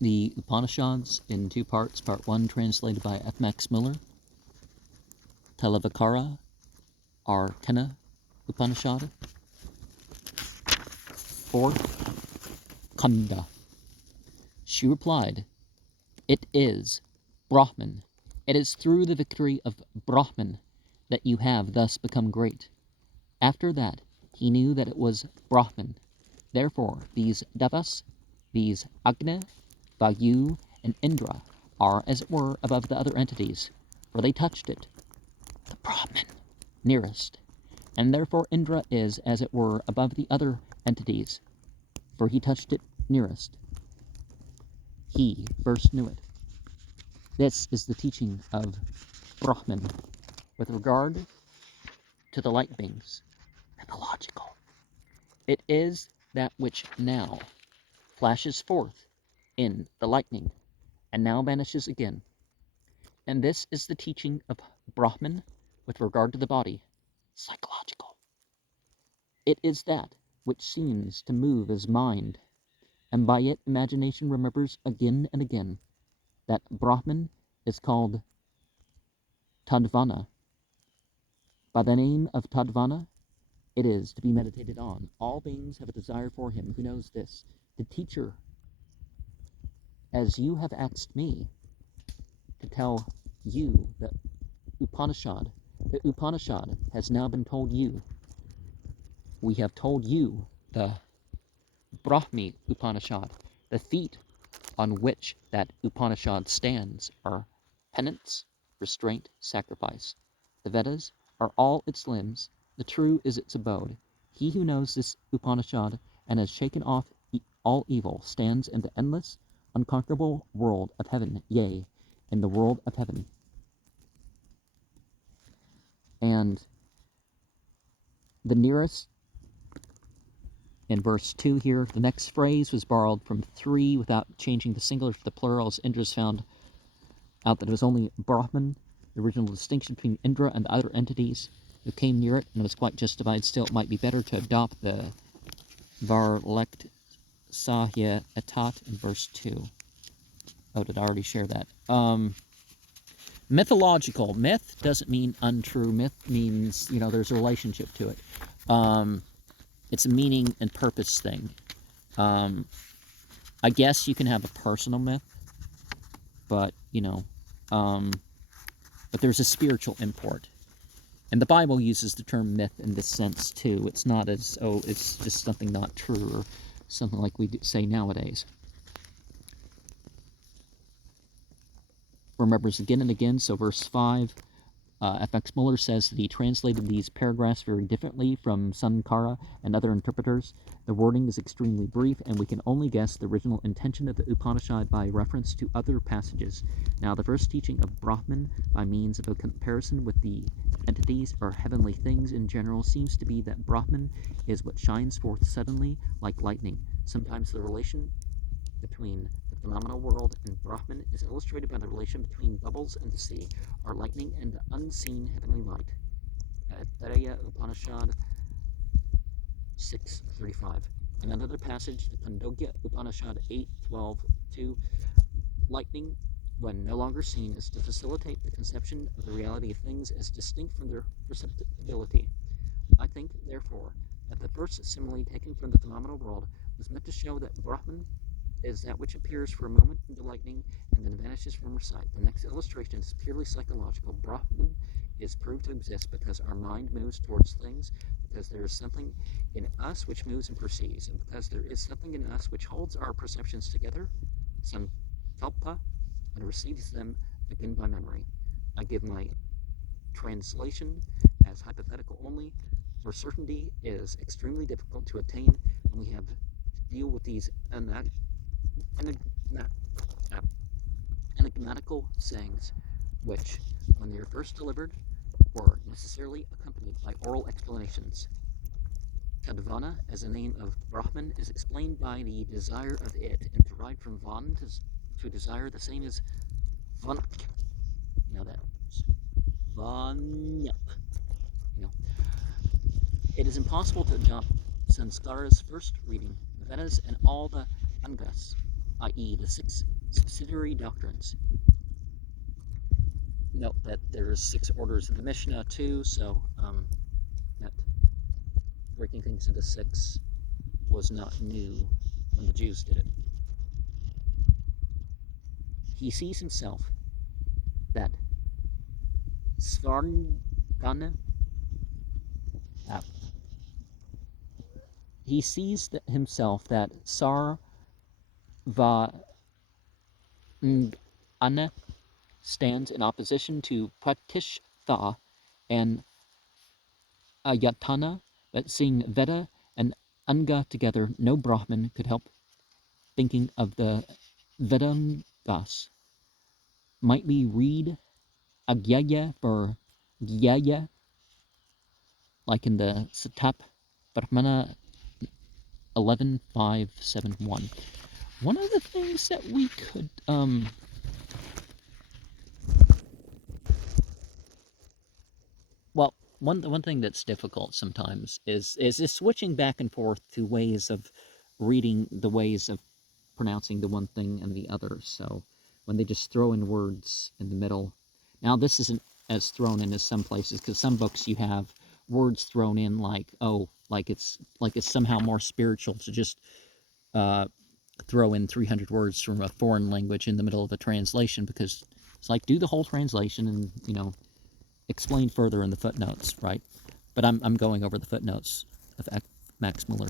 the Upanishads in two parts. Part 1 translated by F. Max Muller, Talavakara Upanishad. Fourth Kanda. She replied, "It is Brahman. It is through the victory of Brahman that you have thus become great." After that, he knew that it was Brahman. Therefore, these Devas, these Agni, Vayu, and Indra are, as it were, above the other entities, for they touched it, the Brahman, nearest. And therefore Indra is, as it were, above the other entities, for he touched it nearest. He first knew it. This is the teaching of Brahman with regard to the light beings, mythological. It is that which now flashes forth in the lightning and now vanishes again. And this is the teaching of Brahman with regard to the body, psychological. It is that which seems to move as mind, and by it imagination remembers again and again. That Brahman is called Tadvana. By the name of Tadvana, it is to be meditated on. All beings have a desire for him who knows this. The teacher, as you have asked me to tell you the Upanishad has now been told you. We have told you the Brahmi Upanishad. The feet on which that Upanishad stands are penance, restraint, sacrifice. The Vedas are all its limbs. The true is its abode. He who knows this Upanishad and has shaken off all evil stands in the endless, unconquerable world of heaven, yea, in the world of heaven. And the nearest, in verse 2 here, the next phrase was borrowed from 3 without changing the singular to the plural, as Indra's found out that it was only Brahman, the original distinction between Indra and the other entities who came near it, and it was quite justified. Still, it might be better to adopt the Varlekt Sahya Etat in verse 2. Oh, did I already share that? Mythological. Myth doesn't mean untrue. Myth means, there's a relationship to it. It's a meaning and purpose thing. I guess you can have a personal myth, but, but there's a spiritual import. And the Bible uses the term myth in this sense, too. It's not as, it's just something not true or something like we say nowadays. Remembers again and again, so verse 5, F.X. Muller says that he translated these paragraphs very differently from Sankara and other interpreters. The wording is extremely brief, and we can only guess the original intention of the Upanishad by reference to other passages. Now, the first teaching of Brahman, by means of a comparison with the entities or heavenly things in general, seems to be that Brahman is what shines forth suddenly like lightning. Sometimes the relation between the phenomenal world and Brahman is illustrated by the relation between bubbles and the sea, or lightning and the unseen heavenly light. Taittiriya Upanishad 6:35. In another passage, the Khandogya Upanishad 8:12-2, lightning, when no longer seen, is to facilitate the conception of the reality of things as distinct from their perceptibility. I think, therefore, that the first simile taken from the phenomenal world was meant to show that Brahman is that which appears for a moment in the lightning and then vanishes from our sight. The next illustration is purely psychological. Brahman is proved to exist because our mind moves towards things, because there is something in us which moves and perceives, and because there is something in us which holds our perceptions together, sankalpa, and receives them again by memory. I give my translation as hypothetical only, for certainty is extremely difficult to attain, and we have to deal with these enigmatical sayings, which, when they are first delivered, were necessarily accompanied by oral explanations. Tadvana, as a name of Brahman, is explained by the desire of it, and derived from van to desire, the same as vanak. Now that vanyak. It is impossible to adopt Sanskara's first reading, the Vedas and all the Angas, i.e. the 6 subsidiary doctrines. Note that there's 6 orders of the Mishnah too, so that breaking things into 6 was not new when the Jews did it. He sees himself that Svargana, he sees himself that Sarvagana stands in opposition to Pratishtha and Ayatana, but seeing Veda and Anga together, no Brahmin could help thinking of the Vedangas. Might we read Agyaya for Gyaya, like in the Satap Brahmana 11.571? One of the things that we could well, one thing that's difficult sometimes is switching back and forth to ways of reading the ways of pronouncing the one thing and the other. So when they just throw in words in the middle. Now this isn't as thrown in as some places, because some books you have words thrown in like, oh, like it's somehow more spiritual to just throw in 300 words from a foreign language in the middle of a translation, because it's like, do the whole translation and, you know, explain further in the footnotes, right? But I'm going over the footnotes of Max Muller.